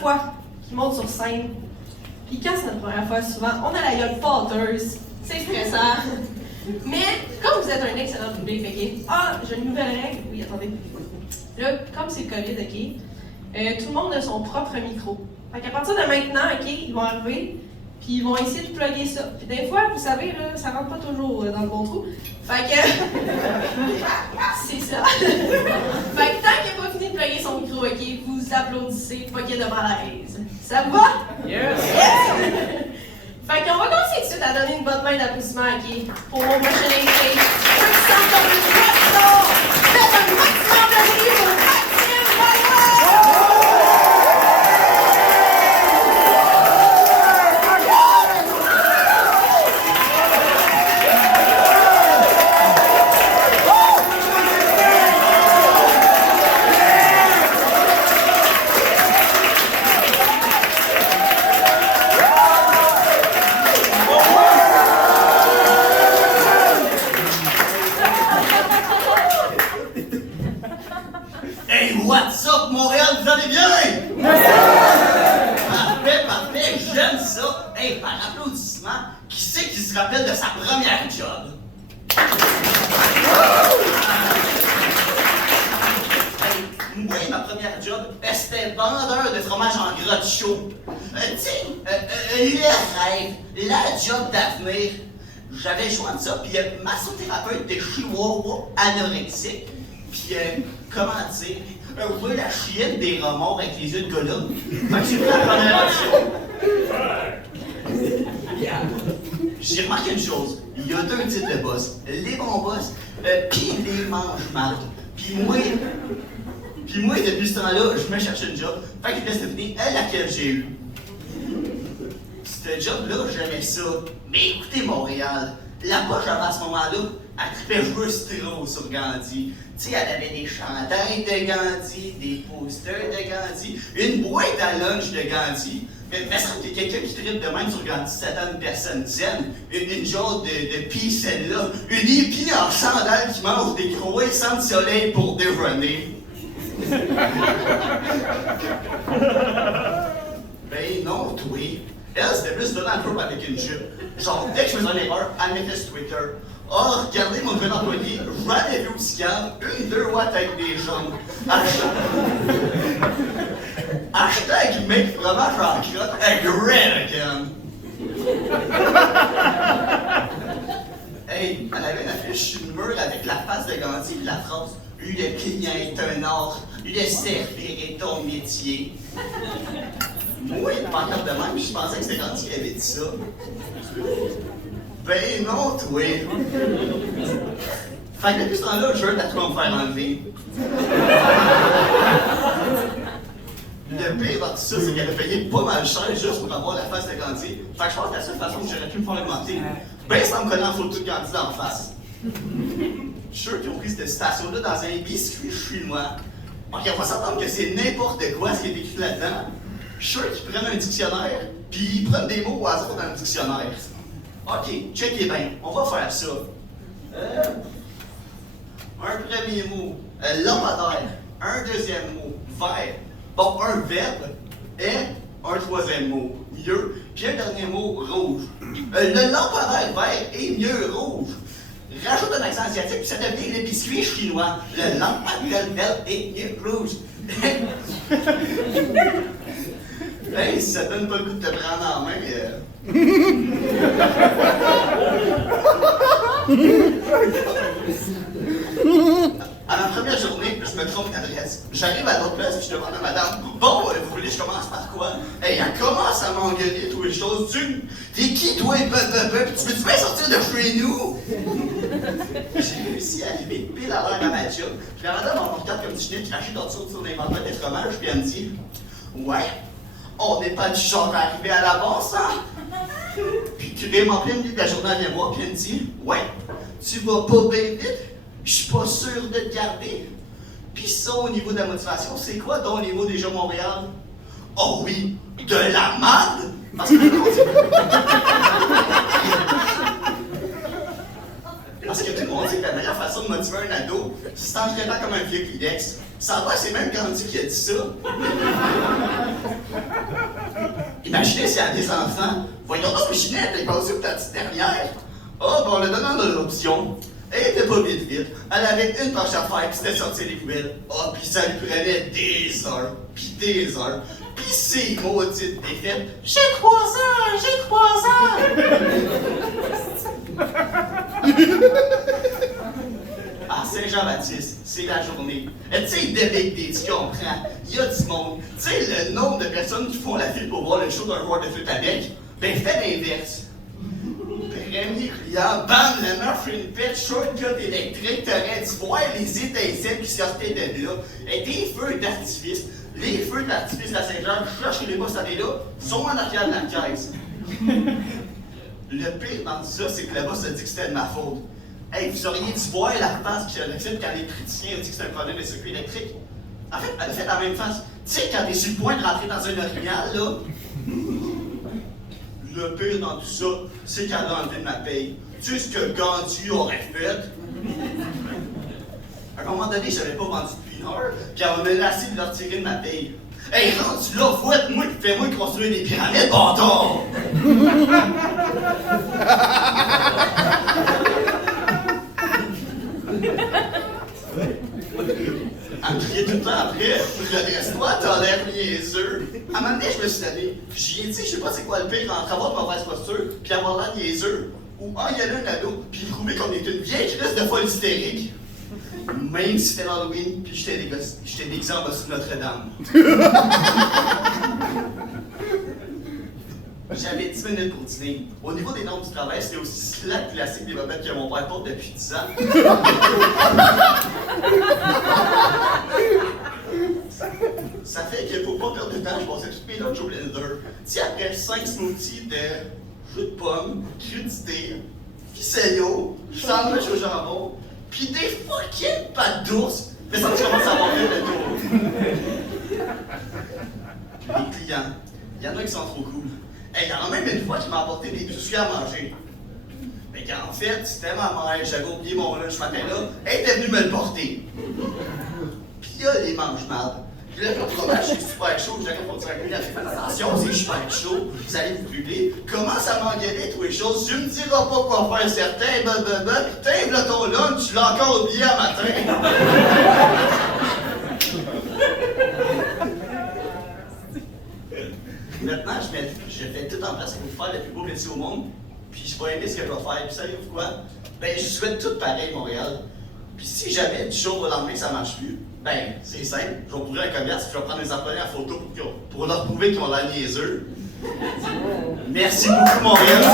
fois qu'ils montent sur scène. Puis quand c'est notre première fois, souvent, on a la gueule pâteuse. C'est stressant. Mais comme vous êtes un excellent public, ok? Ah, j'ai une nouvelle règle. Oui, attendez. Là, comme c'est le COVID, ok? Tout le monde a son propre micro. Fait qu'à partir de maintenant, ok, ils vont arriver, puis ils vont essayer de plugger ça. Puis des fois, vous savez, là, ça rentre pas toujours dans le bon trou. Fait que. C'est ça. Fait que tant qu'il n'a pas fini de plugger son micro, ok, vous applaudissez, pas qu'il y ait de malaise. Ça vous va? Yes! Fait qu'on va commencer tout de suite à donner une bonne main d'applaudissement, ok, pour mon prochain invité. Ceux qui sont comme une poisson, faites un maximum de bruit pour Maxime Valois! Hey, what's up, Montréal, vous allez bien? Parfait, j'aime ça. Hey, par applaudissement, qui c'est qui se rappelle de sa première job? Hey, moi, ma première job, c'était vendeur de fromage en grotte chaud. Tu sais, le rêve, la job d'avenir. J'avais joint ça, puis massothérapeute de chihuahua anorexique. Puis, comment dire, ouais, la chienne des remords avec les yeux de Gollum. Fait que j'ai pris la première option. J'ai remarqué une chose, il y a deux types de boss. Les bons boss, puis les mange-marde. Puis moi, depuis ce temps-là, je me cherchais une job. Fait qu'il reste fini, laquelle j'ai eu. Ce job-là, j'aimais ça. Mais écoutez, Montréal, la poche à ce moment-là, elle trippait juste trop sur Gandhi. Tu sais, elle avait des chandails de Gandhi, des posters de Gandhi, une boîte à lunch de Gandhi. Mais ça, t'es quelqu'un qui trippe de même sur Gandhi, ça t'attend une personne zen, une genre de pisse-là, une hippie en chandail qui mange des croissants de soleil pour déjeuner. Ben non, toi. Elle, c'était plus Donald Trump avec une jupe. Genre, dès que je faisais une erreur, elle mettait sur Twitter. Oh, regardez mon nouvel employé, j'avais vu au scan, 2 watts avec des jambes. Hashtag make fromage en crotte great again. Hey, elle avait une affiche sur le mur avec la face de Gandhi et la phrase « Lui, le client est un art, lui, le servir est ton métier. » Moi, une pancarte de même, je pensais que c'était Gandhi qui avait dit ça. Ben non, toi! Fait que depuis ce temps-là, je veux à toi me faire enlever. Le pire dans tout ça, c'est qu'elle a payé pas mal cher juste pour avoir la face de Gandhi. Fait que je pense que la seule façon que j'aurais pu me faire augmenter, ben c'est en me collant en photo de Gandhi d'en face. Je suis sûr qu'ils ont pris cette citation-là dans un biscuit chinois. Donc on va s'entendre que c'est n'importe quoi ce qui est écrit là-dedans. Je suis sûr qu'ils prennent un dictionnaire, puis ils prennent des mots au hasard dans le dictionnaire. Ok, checkez bien, on va faire ça. Un premier mot, lampadaire. Un deuxième mot, vert. Bon, un verbe et un troisième mot, mieux. Puis un dernier mot, rouge. Le lampadaire vert est mieux rouge. Rajoute un accent asiatique, puis ça devient le biscuit chinois. Le lampadaire vert est mieux rouge. Hey, si ça donne pas le goût de te prendre en main, À la première journée, je me trompe d'adresse. J'arrive à l'autre place et je demande à madame, bon, vous voulez que je commence par quoi? Hey, elle commence à m'engueuler, toutes les choses. T'es qui, toi, tu peux-tu bien sortir de chez nous? J'ai réussi à arriver pile à l'heure à ma job. Puis la madame, on me regarde comme si je venais de cracher dans sur l'inventaire des fromages, puis elle me dit, ouais, on n'est pas du genre à arriver à l'avance, hein? Puis Crème, en pleine nuit de la journée, elle vient voir, puis elle me dit, ouais, tu vas pas bien vite? Je suis pas sûr de te garder. Puis ça, au niveau de la motivation, c'est quoi ton niveau déjà Montréal? Oh oui, de la merde! Parce que tout le monde dit que la meilleure façon de motiver un ado, c'est en traitant comme un vieux Kleenex. Ça va, c'est même Gandhi qui a dit ça. Imaginez s'il y a des enfants. Voyons donc, Ginette, elle est passée pour ta petite dernière. Ah, ben on lui donne une option. Elle était pas vite. Elle avait une tâche à faire, puis c'était sortir les poubelles. Ah, puis ça lui prenait des heures, puis des heures. Puis ces maudites défaites. J'ai 3 heures, j'ai 3 heures. Ah, Saint-Jean-Baptiste, c'est la journée. Tu sais, David, tu comprends, il y a du monde. Tu sais, le nombre de personnes qui font la file pour voir le show d'un joueur de flûte à bec, ben fais l'inverse. Premier client, bam, la meuf fait une pète, shortcut électrique, t'aurais dû voir les étincelles qui sortaient de là. Et des feux d'artifice. Les feux d'artifice à Saint-Jean, je cherche les bas cette année-là, sont en arrière de la caisse. Le pire dans tout ça, c'est que le boss a dit que c'était de ma faute. Hey, vous auriez dû voir la face que j'ai fait quand les critiens ont dit que c'était un problème de circuit électrique. En fait, elle a fait la même face. Tu sais, quand t'es sur le point de rentrer dans un orignal, là. Le pire dans tout ça, c'est qu'elle a enlevé de ma paye. Tu sais ce que Gandhi aurait fait? À un moment donné, j'avais pas vendu depuis une heure, puis elle m'a menacé de leur tirer de ma paye. Hey, rendu là, fouette-moi et fais-moi construire des pyramides, bâtard! Elle me criait tout le temps après. Redresse-toi, t'as l'air niaiseux. À un moment donné, je me suis donné. J'y ai dit, je sais pas c'est quoi le pire entre avoir de mauvaise posture puis avoir l'air niaiseux. Ou y aller un ado puis trouver qu'on est une vieille crise de folle hystérique. Même si c'était l'Halloween puis j'étais déguisé en bossu de Notre-Dame. J'avais 10 minutes pour dîner. Au niveau des normes du travail, c'était aussi slack classique des bobettes que mon père porte depuis 10 ans. Ça fait que pour pas perdre de temps, je passais toutes mes lunchs au blender. Tu sais, après 5 smoothies de jus de pomme, crudité, ficello, sandwich au jambon, pis des fucking pâtes d'ours, mais ça, tu commences à avoir fait le tour. Les clients, il y en a qui sont trop cool. Hey, il y en a même une fois qui m'a apporté des biscuits à manger. Mais qu'en fait, c'était ma mère, j'avais oublié mon lunch ce matin-là, elle était venue me le porter. Puis là, les mange-mardes. Puis là, le fromage, c'est super chaud, j'arrive pour dire à lui, faites attention, c'est super chaud, vous allez vous brûler. Commence à m'engueuler, tous les choses, tu me diras pas quoi faire certain, putain, là ton lunch, tu l'as encore oublié à matin. Maintenant, je fais tout en place pour faire le plus beau métier au monde, puis je vais aimer ce que je vais faire. Puis savez-vous quoi? Ben, je souhaite tout pareil, Montréal. Puis si jamais du jour au lendemain ça marche plus, ben, c'est simple, je vais ouvrir un commerce, puis je vais prendre des employés en photo pour leur prouver qu'ils ont l'air niaiseux. Merci beaucoup, Montréal.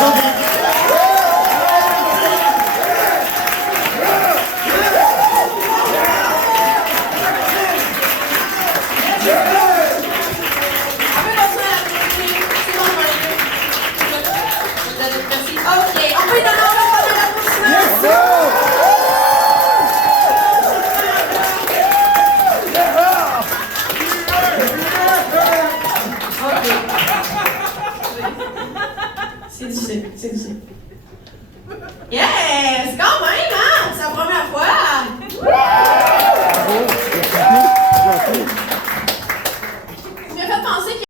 C'est difficile. Yes! Quand même!